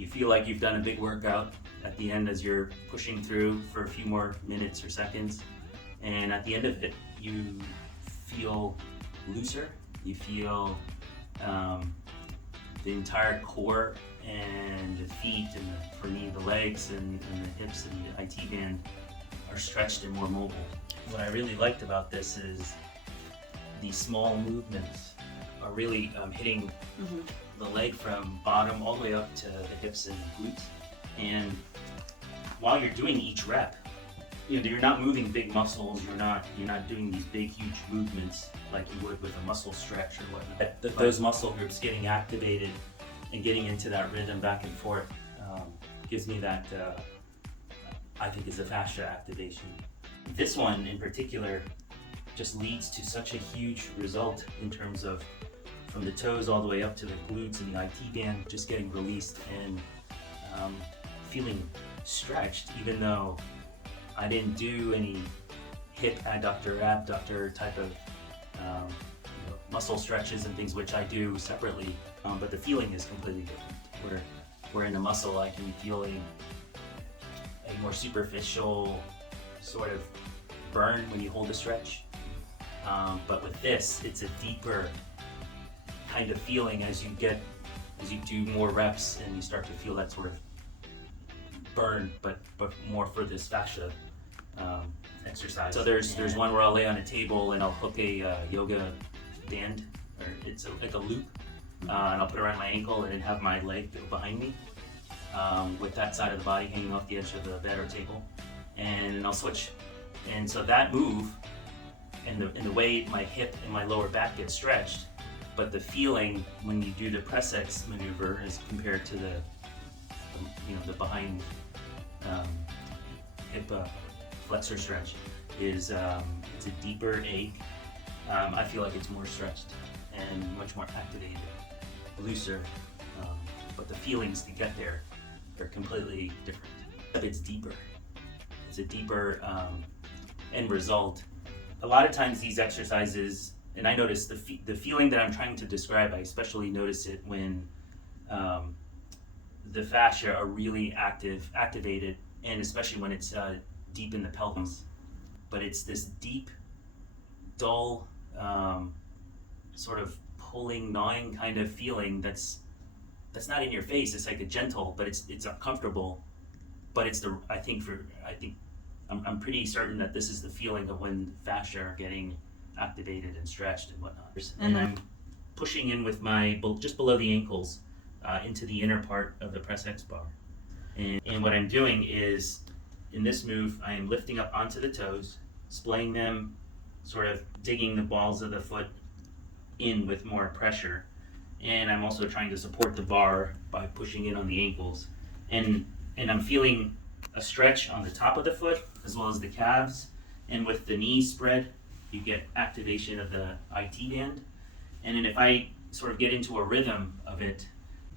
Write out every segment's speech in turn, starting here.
You feel like you've done a big workout at the end as you're pushing through for a few more minutes or seconds. And at the end of it, you feel looser. You feel the entire core and the feet, and for me, the legs and the hips and the IT band are stretched and more mobile. What I really liked about this is these small movements are really hitting the leg from bottom all the way up to the hips and glutes. And while you're doing each rep, you're not moving big muscles. You're not doing these big, huge movements like you would with a muscle stretch or whatnot. Those muscle groups getting activated and getting into that rhythm back and forth gives me that, I think, is a fascia activation. This one in particular just leads to such a huge result in terms of from the toes all the way up to the glutes and the IT band just getting released and feeling stretched, even though I didn't do any hip adductor, abductor type of muscle stretches and things, which I do separately, but the feeling is completely different. Where in a muscle I can feel a more superficial sort of burn when you hold a stretch, but with this, it's a deeper kind of feeling as you do more reps and you start to feel that sort of burn, but more for this fascia exercise. So there's one where I'll lay on a table and I'll hook a yoga band, or it's like a loop, and I'll put it around my ankle and then have my leg go behind me with that side of the body hanging off the edge of the bed or table, and then I'll switch. And so that move and the way my hip and my lower back get stretched, but the feeling when you do the PressEX maneuver as compared to the behind hip flexor stretch is it's a deeper ache. I feel like it's more stretched and much more activated, looser, but the feelings to get there are completely different. It's deeper. It's a deeper end result. A lot of times these exercises, and I notice the feeling that I'm trying to describe, I especially notice it when the fascia are really activated, and especially when it's deep in the pelvis. But it's this deep, dull, sort of pulling, gnawing kind of feeling that's not in your face. It's like a gentle, but it's uncomfortable. But it's I'm pretty certain that this is the feeling of when fascia are getting activated and stretched and whatnot. And I'm pushing in with my just below the ankles into the inner part of the PressEX bar. And what I'm doing is, in this move, I am lifting up onto the toes, splaying them, sort of digging the balls of the foot in with more pressure. And I'm also trying to support the bar by pushing in on the ankles. And I'm feeling a stretch on the top of the foot as well as the calves. And with the knees spread, you get activation of the IT band. And then if I sort of get into a rhythm of it,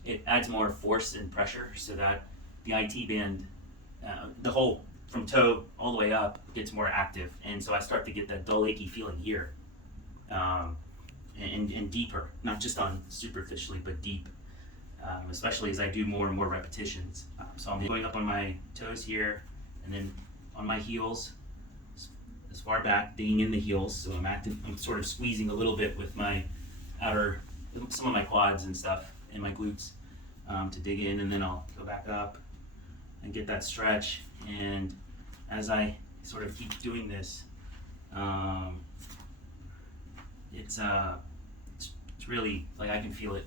it adds more force and pressure so that the IT band, the whole from toe all the way up, gets more active. And so I start to get that dull, achy feeling here, and deeper, not just on superficially, but deep, especially as I do more and more repetitions. So I'm going up on my toes here, and then on my heels, as far back, digging in the heels. So I'm sort of squeezing a little bit with my some of my quads and stuff, and my glutes to dig in, and then I'll go back up and get that stretch. And as I sort of keep doing this, it's really, like, I can feel it